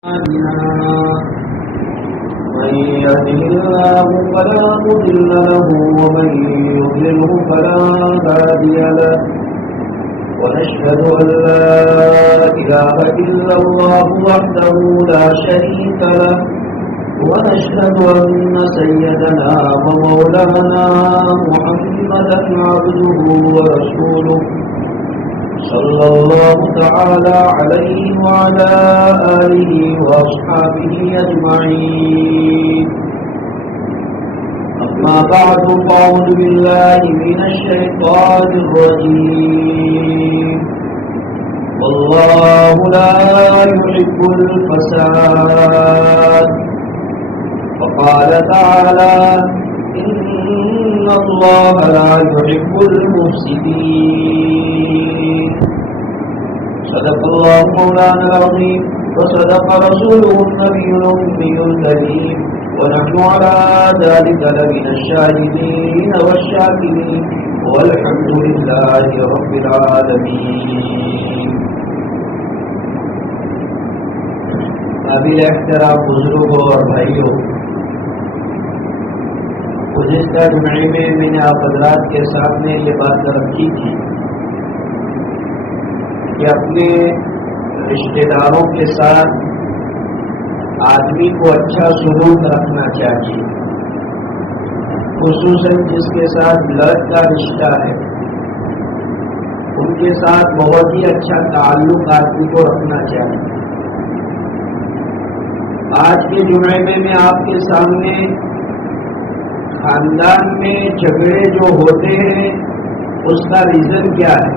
من يهده الله فلا مضل له ومن يضلله فلا هادي له ونشهد أن لا إله إلا الله وحده لا شريك له ونشهد أن سيدنا ومولانا محمدا عبده ورسوله صلى الله تعالى عليه وعلى آله وأصحابه أجمعين أما بعد فأعوذ بالله من الشيطان الرجيم والله لا يحب الفساد وقال تعالى إن الله لا يحب المفسدين صدق الله مولانا العظيم وصدق رسوله النبي الأمي الكريم ونحن على ذلك لمن الشاهدين والشاكرين والحمد لله رب العالمين. قابل احترام بزرگوں اور بھائیوں، گزشتہ جمعے میں نے آپ حضرات کے سامنے یہ بات رکھی تھی کہ اپنے رشتہ داروں کے ساتھ آدمی کو اچھا سلوک رکھنا چاہیے، خصوصاً جس کے ساتھ بلڈ کا رشتہ ہے ان کے ساتھ بہت ہی اچھا تعلق آدمی کو رکھنا چاہیے. آج کے جمعے میں آپ کے سامنے خاندان میں جھگڑے جو ہوتے ہیں اس کا ریزن کیا ہے،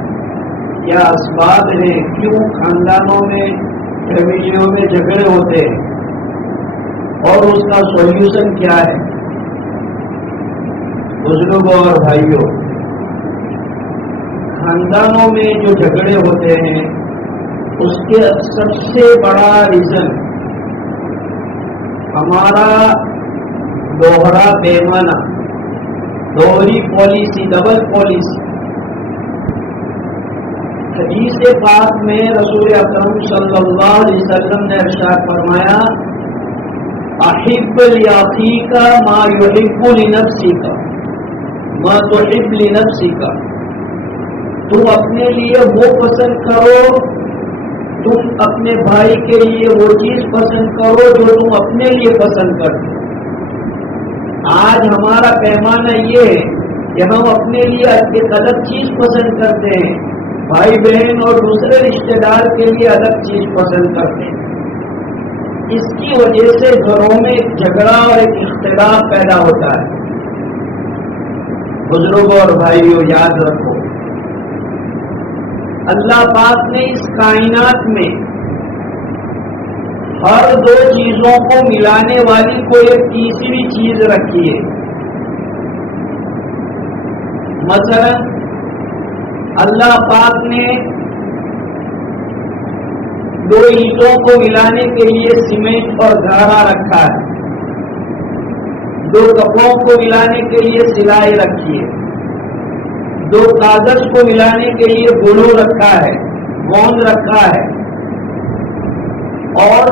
کیا اسباب ہیں، کیوں خاندانوں میں فیملیوں میں جھگڑے ہوتے ہیں اور اس کا سولوشن کیا ہے. بزرگوں اور بھائیوں، خاندانوں میں جو جھگڑے ہوتے ہیں اس کے سب سے بڑا ریزن ہمارا دوہرا پیمانہ، دوہری پالیسی، ڈبل پالیسی. حدیث پاک میں رسول اکرم صلی اللہ علیہ وسلم نے ارشاد فرمایا احب لاخیک ما یحب لنفسک ما تحب لنفسک. تم اپنے لیے وہ پسند کرو، تم اپنے بھائی کے لیے وہ چیز پسند کرو جو تم اپنے لیے پسند کرتے. آج ہمارا پیمانہ یہ ہے کہ ہم اپنے لیے ایک الگ چیز پسند کرتے ہیں، بھائی بہن اور دوسرے رشتہ دار کے لیے الگ چیز پسند کرتے ہیں. اس کی وجہ سے گھروں میں ایک جھگڑا اور ایک اختلاف پیدا ہوتا ہے. بزرگوں اور بھائیوں، یاد رکھو اللہ پاک نے اس کائنات میں ہر دو چیزوں کو ملانے والی کوئی ایک تیسری چیز رکھی ہے. مثلا اللہ پاک نے دو اینٹوں کو ملانے کے لیے سیمنٹ اور گارا رکھا ہے، دو کپڑوں کو ملانے کے لیے سلائی رکھی ہے، دو کاغذ کو ملانے کے لیے گلو رکھا ہے، گوند رکھا ہے، اور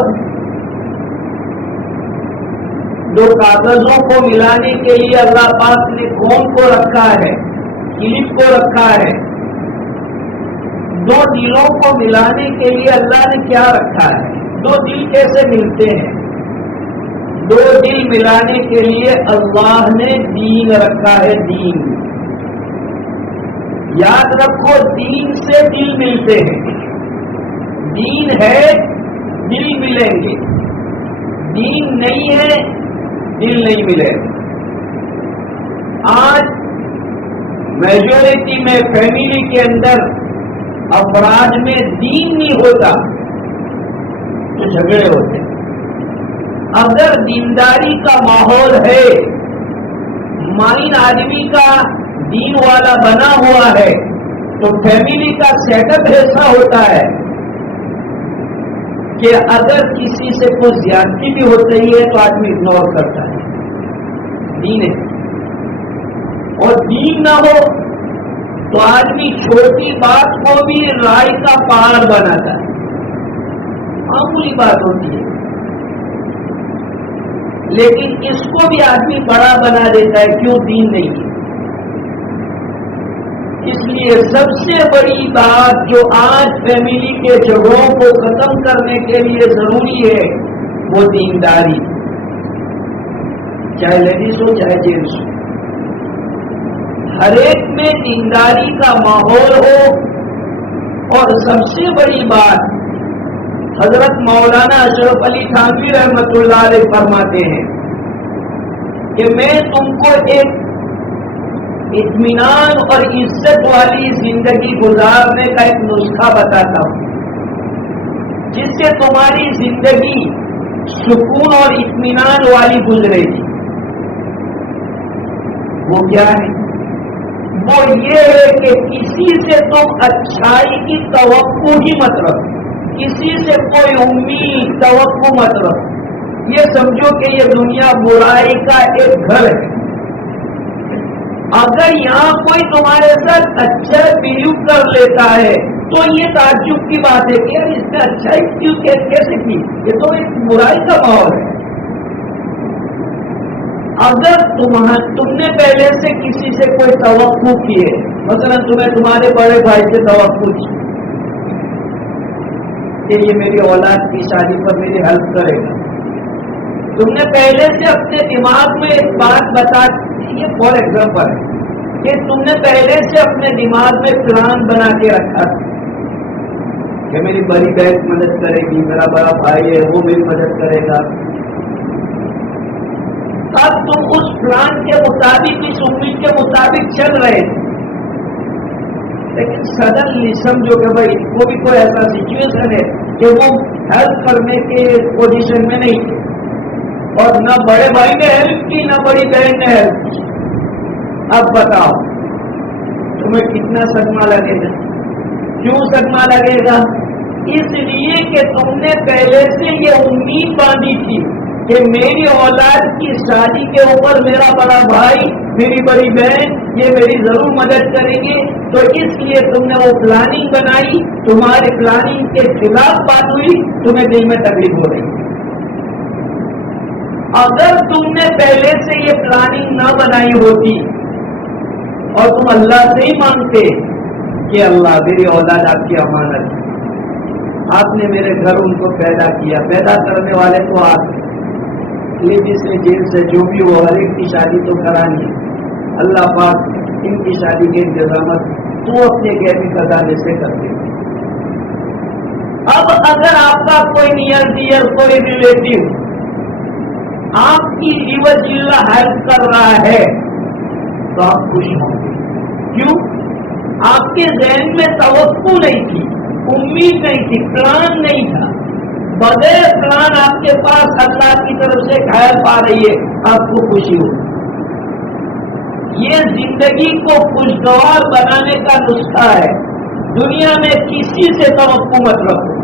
دو کاغذوں کو ملانے کے لیے اللہ پاک نے گوند کو رکھا ہے، کلپ کو رکھا ہے. دو دلوں کو ملانے کے لیے اللہ نے کیا رکھا ہے؟ دو دل کیسے ملتے ہیں؟ دو دل ملانے کے لیے اللہ نے دین رکھا ہے. دین یاد رکھو، دین سے دل ملتے ہیں. دین ہے دل ملیں گے، دین نہیں ہے دل نہیں ملے. آج میجورٹی میں فیملی کے اندر افراد میں دین نہیں ہوتا تو جھگڑے ہوتے ہیں. اگر دینداری کا ماحول ہے، مائنڈ آدمی کا دین والا بنا ہوا ہے تو فیملی کا سیٹ اپ ایسا ہوتا ہے کہ اگر کسی سے کوئی زیادتی بھی ہو رہی ہے تو آدمی اگنور کرتا ہے. دین ہے، اور دین نہ ہو تو آدمی چھوٹی بات کو بھی رائے کا پہاڑ بناتا ہے. معمولی بات ہوتی ہے. لیکن اس کو بھی آدمی بڑا بنا دیتا ہے، کیوں؟ دین نہیں ہے۔ اس لیے سب سے بڑی بات جو آج فیملی کے جھگڑوں کو ختم کرنے کے لیے ضروری ہے وہ دینداری، چاہے لیڈیز ہو چاہے جینٹس ہو، ہر ایک میں دینداری کا ماحول ہو۔ اور سب سے بڑی بات حضرت مولانا اشرف علی تھانوی رحمۃ اللہ علیہ فرماتے ہیں کہ میں تم کو ایک اطمینان اور عزت والی زندگی گزارنے کا ایک نسخہ بتاتا ہوں جس سے تمہاری زندگی سکون اور اطمینان والی گزرے گی۔ وہ کیا ہے؟ وہ یہ ہے کہ کسی سے تم اچھائی کی توقع ہی مت رکھو، کسی سے کوئی امید توقع مت رکھو۔ یہ سمجھو کہ یہ دنیا برائی کا ایک گھر ہے۔ اگر یہاں کوئی تمہارے ساتھ اچھا بہیو کر لیتا ہے تو یہ تعجب کی بات ہے کہ اس نے اچھائی کیوں کیسے کی؟ یہ تو ایک برائی کا ماحول ہے۔ اگر تم نے پہلے سے کسی سے کوئی توقع کی ہے، مثلا تمہیں تمہارے بڑے بھائی سے توقع کی کہ یہ میری اولاد کی شادی پر میری ہیلپ کرے گا، تم نے پہلے سے اپنے دماغ میں ایک بات بتا، یہ فار ایگزامپل ہے کہ تم نے پہلے سے اپنے دماغ میں پلان بنا کے رکھا کہ میری بڑی بہن مدد کرے گی، میرا بڑا بھائی ہے وہ میری مدد کرے گا۔ اب تم اس پلان کے مطابق، اس امید کے مطابق چل رہے تھے، لیکن سڈنلی سمجھو کہ بھائی وہ بھی کوئی ایسا سچویشن ہے کہ وہ ہیلپ کرنے کے پوزیشن میں نہیں تھے، اور نہ بڑے بھائی نے ہیلپ کی نہ بڑی بہن نے ہیلپ کی۔ اب بتاؤ تمہیں کتنا صدمہ لگے گا؟ کیوں صدمہ لگے گا؟ اس لیے کہ تم نے پہلے سے یہ امید باندھی تھی کہ میری اولاد کی شادی کے اوپر میرا بڑا بھائی، میری بڑی بہن یہ میری ضرور مدد کریں گے، تو اس لیے تم نے وہ پلاننگ بنائی، تمہاری پلاننگ کے خلاف بات ہوئی، تمہیں دل میں تکلیف ہو رہی۔ اگر تم نے پہلے سے یہ پلاننگ نہ بنائی ہوتی اور تم اللہ سے ہی مانگتے کہ اللہ میری اولاد آپ کی امانت ہے، آپ نے میرے گھر ان کو پیدا کیا، پیدا کرنے والے تو آپ جس نے جیل سے جو بھی ہو ہر ایک کی شادی تو کرانی ہے، اللہ پاک ان کی شادی کے انتظامات تو اپنے غیبی خزانے سے کرتے۔ اب اگر آپ کا کوئی نیئر ڈیئر کوئی ریلیٹیو آپ کی ریور جلہ ہیلپ کر رہا ہے تو آپ خوش ہوں گے۔ کیوں؟ آپ کے ذہن میں توقع نہیں تھی، امید نہیں تھی، پلان نہیں تھا، بغیر پلان آپ کے پاس اللہ کی طرف سے خیر پا رہی ہے، آپ کو خوشی ہو۔ یہ زندگی کو خوشگوار بنانے کا نسخہ ہے۔ دنیا میں کسی سے توقع مت رکھو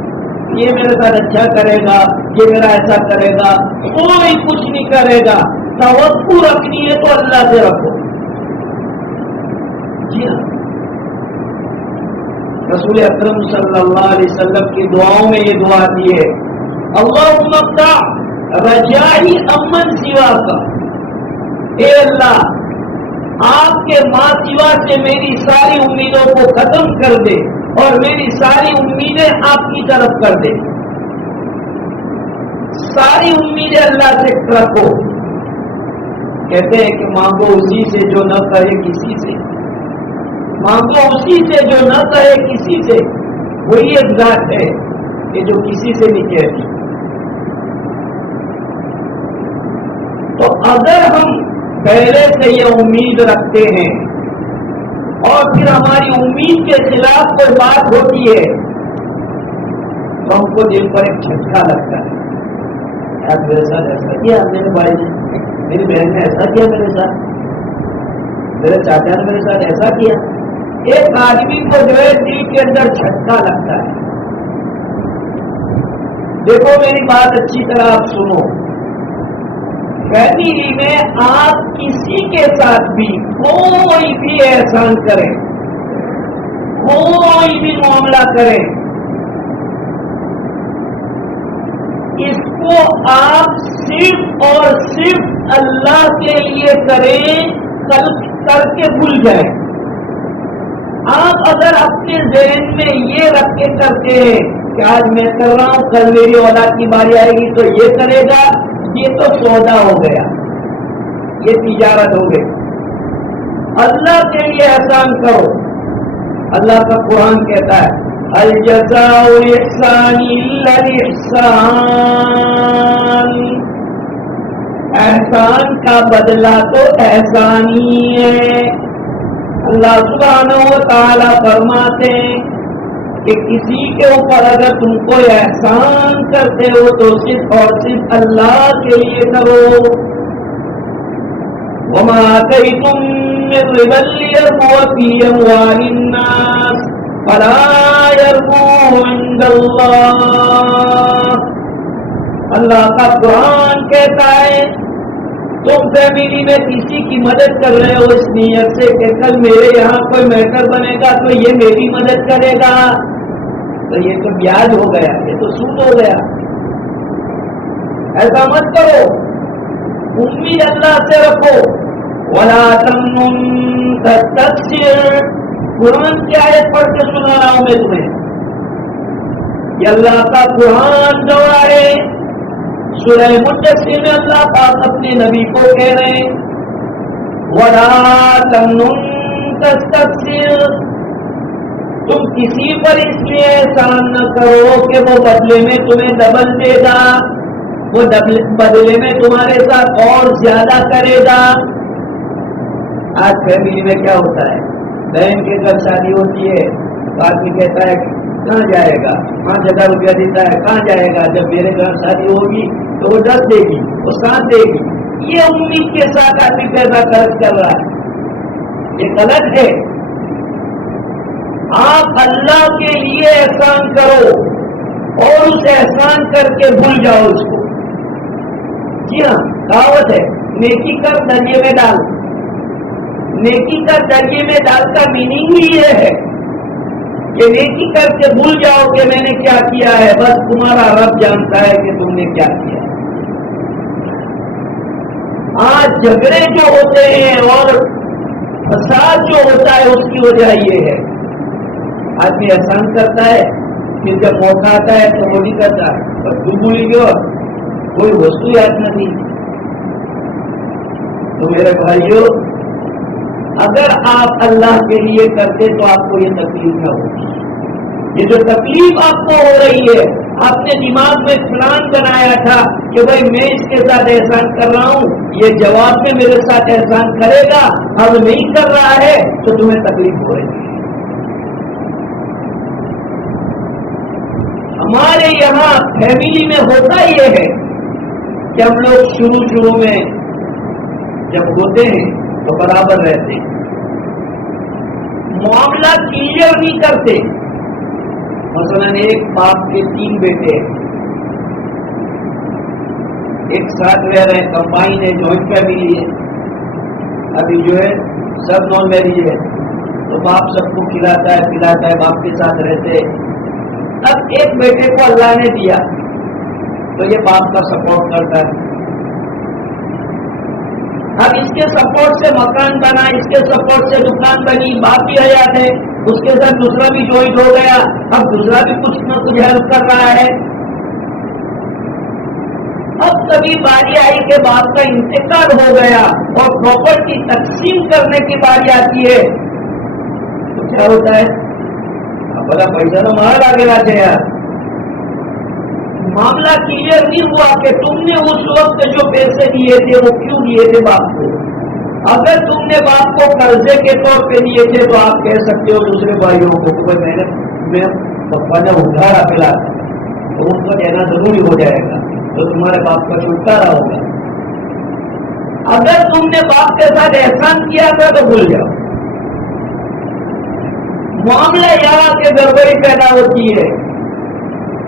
یہ میرے ساتھ اچھا کرے گا، یہ میرا ایسا کرے گا، کوئی کچھ نہیں کرے گا۔ توقع رکھنی ہے تو اللہ سے رکھو۔ جی ہاں، رسول اکرم صلی اللہ علیہ وسلم کی دعاؤں میں یہ دعا دی ہے، اللہم افتح رجائی امن سوا کا، اے اللہ آپ کے ماں سوا سے میری ساری امیدوں کو ختم کر دے اور میری ساری امیدیں آپ کی طرف کر دے۔ ساری امیدیں اللہ سے رکھو۔ کہتے ہیں کہ مانگو اسی سے جو نہ کہے کسی سے، مانگو اسی سے جو نہ کہے کسی سے، وہی ایک ذات ہے کہ جو کسی سے نہیں کہتی۔ تو اگر ہم پہلے سے یہ امید رکھتے ہیں اور پھر ہماری امید کے خلاف کوئی بات ہوتی ہے تو ہم کو دل پر ایک جھٹکا لگتا ہے، یار میرے ساتھ ایسا کیا میرے بھائی نے، میری بہن نے ایسا کیا میرے ساتھ، میرے چاچا نے میرے ساتھ ایسا کیا۔ ایک آدمی کو جو ہے دل کے اندر جھٹکا لگتا ہے۔ دیکھو میری بات اچھی طرح آپ سنو، فیملی میں آپ کسی کے ساتھ بھی کوئی بھی احسان کریں، کوئی بھی معاملہ کریں، اس کو آپ صرف اور صرف اللہ کے لیے کریں، کر کے بھول جائیں. آپ اگر اپنے ذہن میں یہ رکھ کے کرتے ہیں کہ آج میں کر رہا ہوں، کل میری اولاد کی باری آئے گی تو یہ کرے گا، یہ تو سودا ہو گیا، یہ تجارت ہو گئی. اللہ کے لیے احسان کرو. اللہ کا قرآن کہتا ہے الجزاء الاحسان الا الاحسان، احسان کا بدلہ تو احسان ہی ہے. اللہ سبحانہ و تعالی فرماتے ہیں کہ کسی کے اوپر اگر تم کوئی احسان کرتے ہو تو صرف اور صرف اللہ کے لیے کرو. وما آتيتم من ربا ليربو في أموال الناس فلا يربو عند اللہ. اللہ کا قرآن کہتا ہے تم فیملی میں کسی کی مدد کر رہے ہو اس نیت سے کہ کل میرے یہاں کوئی میٹر بنے گا تو یہ میری مدد کرے گا، تو یہ تو بیاج ہو گیا، یہ تو سود ہو گیا. ایسا مت کرو، امید اللہ سے رکھو. ولا تمنن تستكثر، قرآن کی آیت پڑھ کے سنا رہا ہوں میں تمہیں، یہ اللہ کا قرآن گواہ ہے. سورہ مدثر میں اللہ پاک اپنے نبی کو کہہ رہے ہیں ولا تمنن تستكثر، تم کسی پر اس لیے احسان نہ کرو کہ وہ بدلے میں تمہیں ڈبل دے گا، وہ بدلے میں تمہارے ساتھ اور زیادہ کرے گا. آج فیملی میں کیا ہوتا ہے، بہن کے گھر شادی ہوتی ہے تو آدمی کہتا ہے کہاں جائے گا، 5,000 روپیہ دیتا ہے، کہاں جائے گا، جب میرے گھر شادی ہوگی تو وہ 10 دے گی، وہ 7 دے گی. یہ امید کے ساتھ آدمی پیسہ خرچ کر رہا ہے، یہ غلط ہے. آپ اللہ کے لیے احسان کرو اور اس احسان کر کے بھول جاؤ اس کو. جی ہاں، کہاوت ہے نیکی کر دریا میں ڈال. نیکی کر دریا میں ڈال کا میننگ ہی یہ ہے کہ نیکی کر کے بھول جاؤ کہ میں نے کیا کیا ہے، بس تمہارا رب جانتا ہے کہ تم نے کیا کیا. آج جھگڑے جو ہوتے ہیں اور فساد جو ہوتا ہے اس کی وجہ یہ ہے آدمی احسان کرتا ہے پھر جب موقع آتا ہے تو وہ نہیں کرتا ہے، بس تم بھولی گئے کوئی وستو یاد نہ تھی. تو میرے بھائیوں، اگر آپ اللہ کے لیے کرتے تو آپ کو یہ تکلیف نہ ہوتی. یہ جو تکلیف آپ کو ہو رہی ہے، آپ نے دماغ میں پلان بنایا تھا کہ بھائی میں اس کے ساتھ احسان کر رہا ہوں، یہ جواب میں میرے ساتھ احسان کرے گا، اب نہیں کر رہا ہے تو تمہیں تکلیف ہو رہی ہے. ہمارے یہاں فیملی میں ہوتا یہ ہے کہ ہم لوگ شروع میں جب ہوتے ہیں تو برابر رہتے ہیں، معاملہ کلیئر نہیں کرتے. مثلا ایک باپ کے 3 بیٹے ایک ساتھ رہ رہے ہیں، کمبائن ہے، جوائنٹ فیملی ہے. ابھی جو ہے سب نان میرج ہے تو باپ سب کو کھلاتا ہے، باپ کے ساتھ رہتے. اب ایک بیٹے کو اللہ نے دیا تو یہ باپ کا سپورٹ کرتا ہے. اب اس کے سپورٹ سے مکان بنا، اس کے سپورٹ سے دکان بنی، باپ بھی حیات ہے، اس کے ساتھ دوسرا بھی جوائنٹ ہو گیا، اب دوسرا بھی کچھ نہ کچھ ہیلپ کر رہا ہے. اب کبھی باری آئی کہ باپ کا انتقال ہو گیا اور پراپرٹی تقسیم کرنے کی باری آتی ہے تو کیا ہوتا ہے، بڑا پیسہ تو مار آگے لاتے یار. معاملہ کلیئر نہیں ہوا کہ تم نے اس وقت جو پیسے دیے تھے وہ کیوں دیے تھے باپ کو. اگر تم نے باپ کو قرضے کے طور پہ دیے تھے تو آپ کہہ سکتے ہو دوسرے بھائیوں کو کہ میں پپا جب ادھار پلا تو ان کو دینا ضروری ہو جائے گا تو تمہارے باپ کا چھٹکارا ہوگا. اگر تم نے باپ کے ساتھ احسان کیا تھا تو بھول جاؤ. معاملہ یہاں کے گڑبڑی پیدا ہوتی ہے.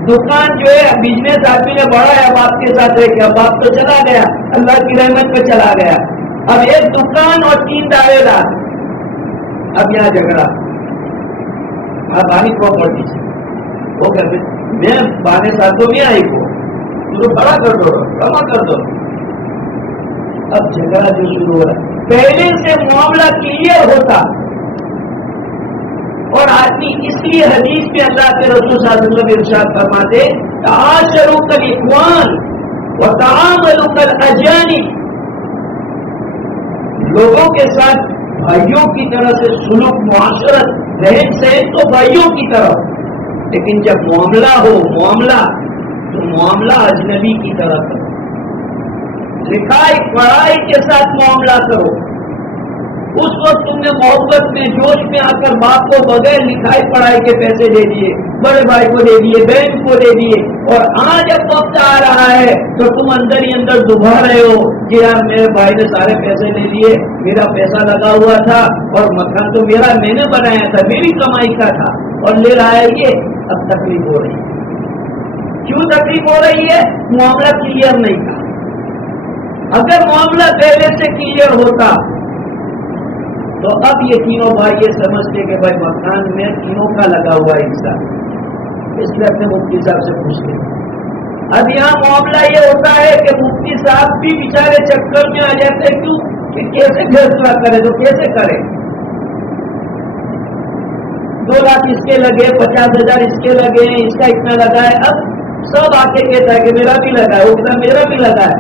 دکان جو ہے بزنس آدمی نے بڑھایا باپ کے ساتھ رہ گیا، باپ تو چلا گیا، اللہ کی رحمت پہ چلا گیا. اب ایک دکان اور 3 دعوے دار، اب یہاں جھگڑا. آپ آئی پراپرٹی سے وہ کہتے میں 12 سال تو میں آئی کو چلو کھڑا کر دو، جمع کر دو. اب جھگڑا جو شروع ہو رہا ہے، پہلے سے معاملہ کلیئر ہوتا. اور آدمی اس لیے حدیث میں اللہ کے رسول صلی اللہ علیہ وسلم ارشاد فرماتے تعاشروا کالاخوان وتعاملوا کالاجانب، لوگوں کے ساتھ بھائیوں کی طرح سے سلوک، معاشرت، رہن سہن تو بھائیوں کی طرح، لیکن جب معاملہ ہو تو معاملہ اجنبی کی طرح کرو. لکھائی پڑھائی کے ساتھ معاملہ کرو. اس وقت تم نے محبت میں جوش میں آ کر باپ کو بغیر لکھائی پڑھائی کے پیسے دے دیے، بڑے بھائی کو دے دیے، بہن کو دے دیے، اور آج جب وقت آ رہا ہے تو تم اندر ہی اندر دبا رہے ہو کہ یار میرے بھائی نے سارے پیسے لے لیے، میرا پیسہ لگا ہوا تھا اور مکان تو میرا میں نے بنایا تھا، میری کمائی کا تھا اور لے رہا ہے یہ. اب تکلیف ہو رہی ہے. کیوں تکلیف ہو رہی ہے؟ معاملہ کلیئر نہیں تھا. اگر معاملہ پہلے سے کلیئر ہوتا تو اب یہ تینوں بھائی یہ سمجھتے کہ بھائی مکان میں تینوں کا لگا ہوا حصہ، اس لیے اپنے مفتی صاحب سے پوچھتے. اب یہاں معاملہ یہ ہوتا ہے کہ مفتی صاحب بھی بیچارے چکر میں آ جاتے ہیں. کیوں کہ کیسے فیصلہ کرے تو کیسے کرے. 2 لاکھ اس کے لگے، 50,000 اس کے لگے، اس کا اتنا لگا ہے. اب سب آ کے کہتا ہے کہ میرا بھی لگا ہے، وہ کہتا میرا بھی لگا ہے.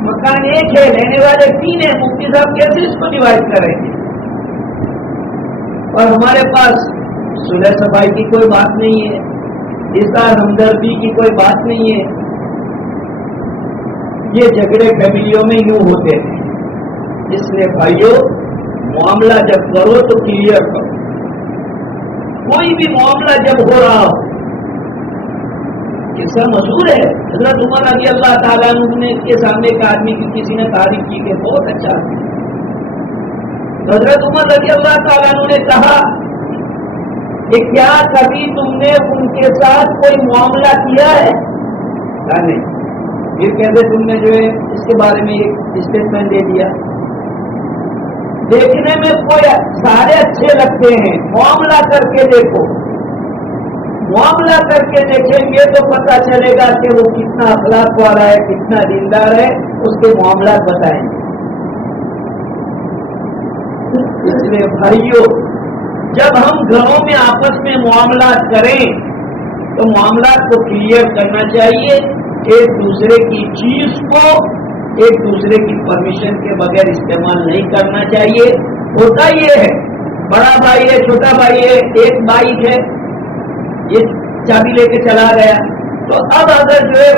مکان ایک ہے، لینے والے 3 ہیں، مفتی صاحب کیسے اس کو ڈیوائڈ کریں گے؟ اور ہمارے پاس صلح صفائی کی کوئی بات نہیں ہے، اظہار ہمدردی کی کوئی بات نہیں ہے. یہ جھگڑے فیملیوں میں یوں ہوتے ہیں. اس لیے بھائیوں معاملہ جب کرو تو کلیئر کرو. کوئی بھی معاملہ جب ہو رہا ہو، قصہ مشہور ہے، حضرت عمر رضی اللہ تعالیٰ عنہ نے کے سامنے ایک آدمی کی کسی نے تعریف کی کہ بہت اچھا ہے. حضرت عمر رضی اللہ تعالیٰ عنہ نے کہا کہ کیا کبھی تم نے ان کے ساتھ کوئی معاملہ کیا ہے؟ کہا نہیں. پھر کہتے تم نے جو ہے اس کے بارے میں ایک اسٹیٹمنٹ دے دیا. دیکھنے میں کوئی سارے اچھے لگتے ہیں، معاملہ کر کے دیکھو. معاملہ کر کے دیکھیں گے تو پتہ چلے گا کہ وہ کتنا اخلاق والا ہے، کتنا دیندار ہے، اس کے معاملات بتائیں گے. اس لیے بھائیوں جب ہم گھروں میں آپس میں معاملات کریں تو معاملات کو کلیئر کرنا چاہیے. ایک دوسرے کی چیز کو ایک دوسرے کی پرمیشن کے بغیر استعمال نہیں کرنا چاہیے. ہوتا یہ ہے بڑا بھائی ہے، چھوٹا بھائی ہے، ایک بائک ہے، یہ چابی لے کے چلا گیا، تو اب اگر جو ہے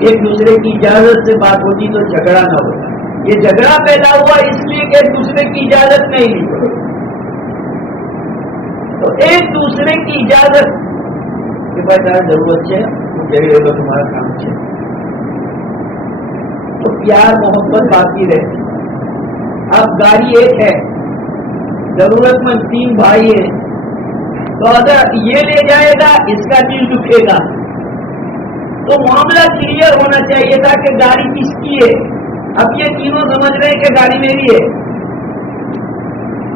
ایک دوسرے کی اجازت سے بات ہوتی تو جھگڑا نہ ہوتا. یہ جھگڑا پیدا ہوا اس لیے کہ ایک دوسرے کی اجازت نہیں لی. تو ایک دوسرے کی اجازت کہ بھائی تمہاری ضرورت ہے تو تمہارا کام ہے، تو پیار محبت باقی رہتی. اب گاڑی ایک ہے، ضرورت مند 3 بھائی ہیں، تو اگر یہ لے جائے گا اس کا دل دکھے گا. تو معاملہ کلیئر ہونا چاہیے تھا کہ گاڑی کس کی ہے. اب یہ تینوں سمجھ رہے ہیں کہ گاڑی میری ہے،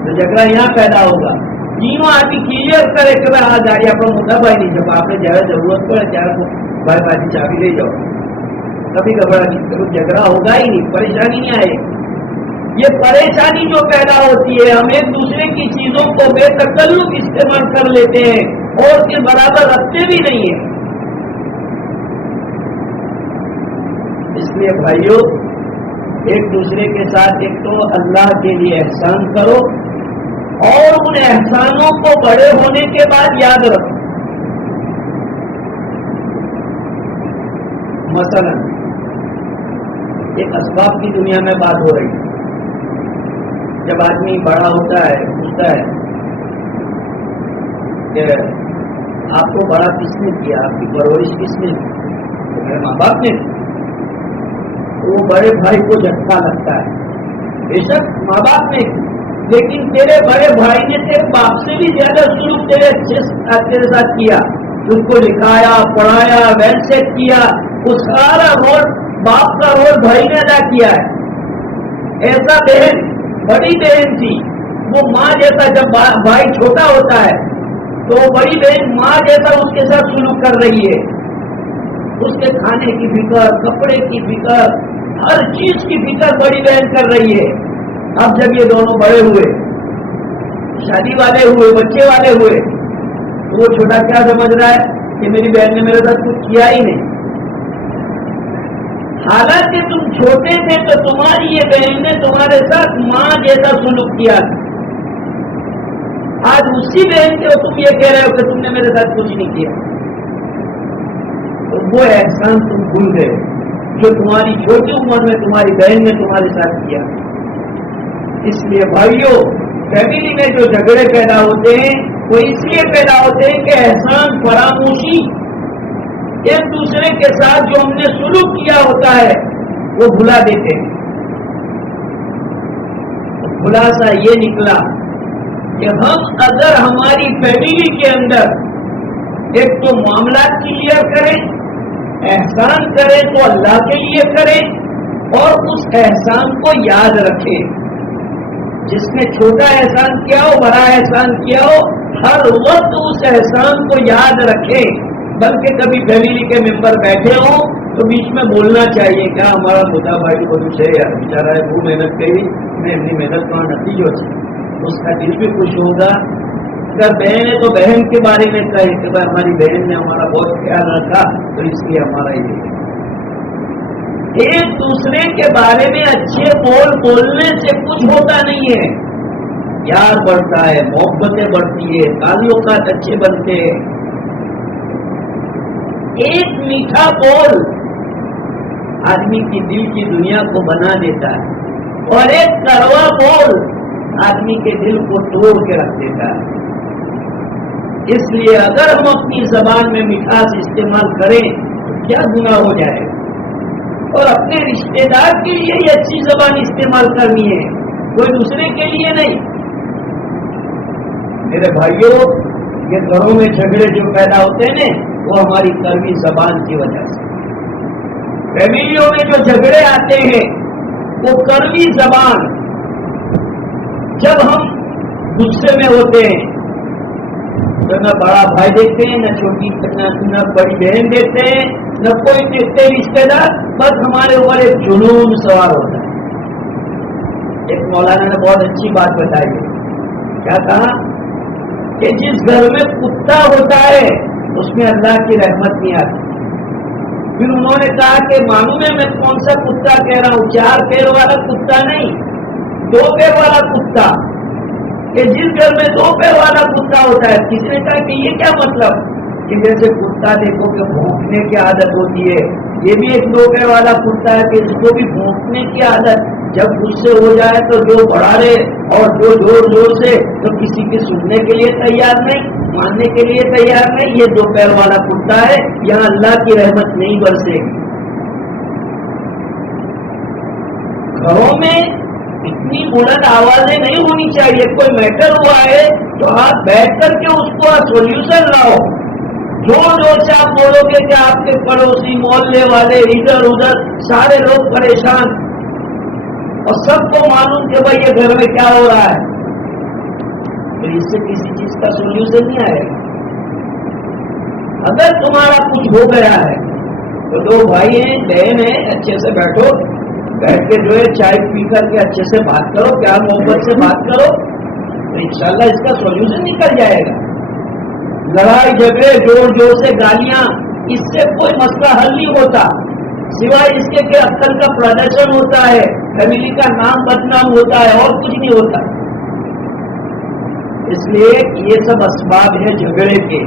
تو جھگڑا یہاں پیدا ہوگا. تینوں آدمی کلیئر کرے کہ ہاں گاڑی آپ کا موٹا بھائی نہیں، جب آپ نے زیادہ ضرورت پڑے چاہے بھائی بھائی چابی لے جاؤ، کبھی گھبرا نہیں، تو جھگڑا ہوگا ہی نہیں، پریشانی نہیں آئے. یہ پریشانی جو پیدا ہوتی ہے ہم ایک دوسرے کی چیزوں کو بے تکلف استعمال کر لیتے ہیں اور اس کے برابر رکھتے بھی نہیں ہیں. اس لیے بھائیوں ایک دوسرے کے ساتھ ایک تو اللہ کے لیے احسان کرو اور ان احسانوں کو بڑے ہونے کے بعد یاد رکھو. مثلا ایک اسباب کی دنیا میں بات ہو رہی ہے. جب آدمی بڑا ہوتا ہے پوچھتا ہے کہ آپ کو بڑا کس نے کیا، آپ کی پرورش کس نے کی؟ تو میرے ماں باپ نے. وہ بڑے بھائی کو جھٹکا لگتا ہے، بے شک ماں باپ نے کی، لیکن تیرے بڑے بھائی نے تیرے باپ سے بھی زیادہ سلوک تیرے ساتھ کیا. اس کو لکھایا، پڑھایا، ویل سیٹ کیا، وہ سارا رول باپ کا رول بھائی نے ادا کیا ہے. ایسا بہن بڑی بہن تھی، وہ ماں جیسا، جب بھائی چھوٹا ہوتا ہے تو بڑی بہن ماں جیسا اس کے ساتھ سلوک کر رہی ہے. اس کے کھانے کی فکر، کپڑے کی فکر، ہر چیز کی فکر بڑی بہن کر رہی ہے. اب جب یہ دونوں بڑے ہوئے، شادی والے ہوئے، بچے والے ہوئے، تو وہ چھوٹا کیا سمجھ رہا ہے کہ میری بہن نے میرے ساتھ کچھ کیا ہی نہیں. حالانکہ تم چھوٹے تھے تو تمہاری یہ بہن نے تمہارے ساتھ ماں جیسا سلوک کیا تھا. آج اسی بہن کے تم یہ کہہ رہے ہو کہ تم نے میرے ساتھ کچھ نہیں کیا. تو وہ احسان تم بھول گئے جو تمہاری چھوٹی عمر میں تمہاری بہن نے تمہارے ساتھ کیا. اس لیے بھائیوں، فیملی میں جو جھگڑے پیدا ہوتے ہیں وہ اس لیے پیدا ہوتے ہیں کہ احسان فراموشی، ایک دوسرے کے ساتھ جو ہم نے سلوک کیا ہوتا ہے وہ بھلا دیتے ہیں. خلاصہ یہ نکلا کہ ہم اگر ہماری فیملی کے اندر ایک تو معاملات کلیئر کریں، احسان کریں تو اللہ کے لیے کریں اور اس احسان کو یاد رکھیں. جس نے چھوٹا احسان کیا ہو، بڑا احسان کیا ہو، ہر وقت اس احسان کو یاد رکھیں. بلکہ کبھی فیملی کے ممبر بیٹھے ہوں تو بیچ میں بولنا چاہیے کیا ہمارا خدا بھائی کو سے یار بیچارہ ہے، وہ محنت کری، میں اپنی محنت کا نتیجہ سے اس کا دل بھی خوش ہوگا. اگر بہن ہے تو بہن کے بارے میں کہے کہ بھائی ہماری بہن نے ہمارا بہت خیال رکھا تو اس لیے ہمارا یہ. ایک دوسرے کے بارے میں اچھے بول بولنے سے کچھ ہوتا نہیں ہے. پیار بڑھتا ہے، محبتیں بڑھتی ہے، تعلقات اچھے بنتے ہیں. ایک میٹھا بول آدمی کی دل کی دنیا کو بنا دیتا ہے اور ایک کڑوا بول آدمی کے دل کو توڑ کے رکھ دیتا ہے. اس لیے اگر ہم اپنی زبان میں مٹھاس استعمال کریں تو کیا گناہ ہو جائے. اور اپنے رشتے دار کے لیے ہی اچھی زبان استعمال کرنی ہے، کوئی دوسرے کے لیے نہیں. میرے بھائیوں، یہ گھروں میں جھگڑے جو پیدا ہوتے ہیں نا وہ ہماری کڑوی زبان کی وجہ سے. فیملیوں میں جو جھگڑے آتے ہیں وہ کڑوی زبان. جب ہم غصے میں ہوتے ہیں تو نہ بڑا بھائی دیکھتے ہیں، نہ چھوٹی نہ بڑی بہن دیکھتے ہیں، نہ کوئی دیکھتے رشتے دار. بس ہمارے اوپر ایک جنون سوار ہوتا ہے. ایک مولانا نے بہت اچھی بات بتائی ہے. کیا کہا کہ جس گھر میں کتا ہوتا ہے اس میں اللہ کی رحمت نہیں آتی. پھر انہوں نے کہا کہ معلوم ہے میں کون سا کتا کہہ رہا ہوں، 4 پیر والا کتا نہیں، 2 پیر والا کتا. کہ جس گھر میں 2 پیر والا کتا ہوتا ہے. کسی نے کہا کہ یہ کیا مطلب کہ جیسے کتا دیکھو کہ بھونکنے کی عادت ہوتی ہے، یہ بھی ایک 2 پیر والا کتا ہے کہ اس کو بھی بھونکنے کی عادت. جب غصے ہو جائے تو جو بڑھارے اور جو زور زور سے تو کسی کے سننے کے لیے تیار نہیں، ماننے کے لیے تیار نہیں. یہ 2 پیر والا کتا ہے، یہاں اللہ کی رحمت نہیں برسے گی. گھروں میں اتنی بلند آوازیں نہیں ہونی چاہیے. کوئی میٹر ہوا ہے تو آپ بیٹھ کر کے اس کو سولوشن لاؤ. زور زور سے آپ بولو گے کہ آپ کے پڑوسی، محلے والے، ادھر ادھر سارے لوگ پریشان، اور سب کو معلوم کہ بھائی یہ گھر میں کیا ہو رہا ہے، تو اس سے کسی چیز کا سولوشن نہیں آئے گا. اگر تمہارا کچھ ہو گیا ہے تو 2 بھائی ہیں، بہن ہیں، اچھے سے بیٹھو، بیٹھ کے جو ہے چائے پی کر کے اچھے سے بات کرو، پیار محبت سے بات کرو، تو انشاءاللہ اس کا سولوشن نکل جائے گا. لڑائی جھگڑے زور زور سے گالیاں، اس سے کوئی مسئلہ حل نہیں ہوتا سوائے اس کے کہ عقل کا پردرشن ہوتا ہے، فیملی کا نام بدنام ہوتا ہے، اور کچھ نہیں ہوتا. اس لیے یہ سب اسباب ہے جھگڑے کے.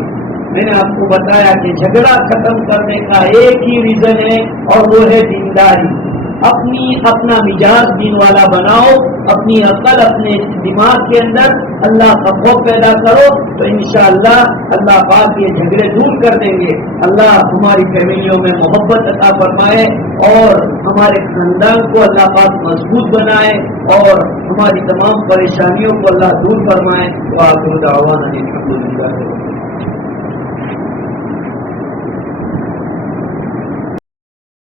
میں نے آپ کو بتایا کہ جھگڑا ختم کرنے کا ایک ہی ریزن ہے اور وہ ہے دینداری. اپنا مزاج دین والا بناؤ، اپنی عقل اپنے دماغ کے اندر اللہ کا خوف پیدا کرو تو انشاءاللہ اللہ پاک یہ جھگڑے دور کر دیں گے. اللہ ہماری فیملیوں میں محبت عطا فرمائے اور ہمارے خاندان کو اللہ پاک مضبوط بنائے اور ہماری تمام پریشانیوں کو اللہ دور فرمائے. تو آپ کو دعوانا الحمدللہ.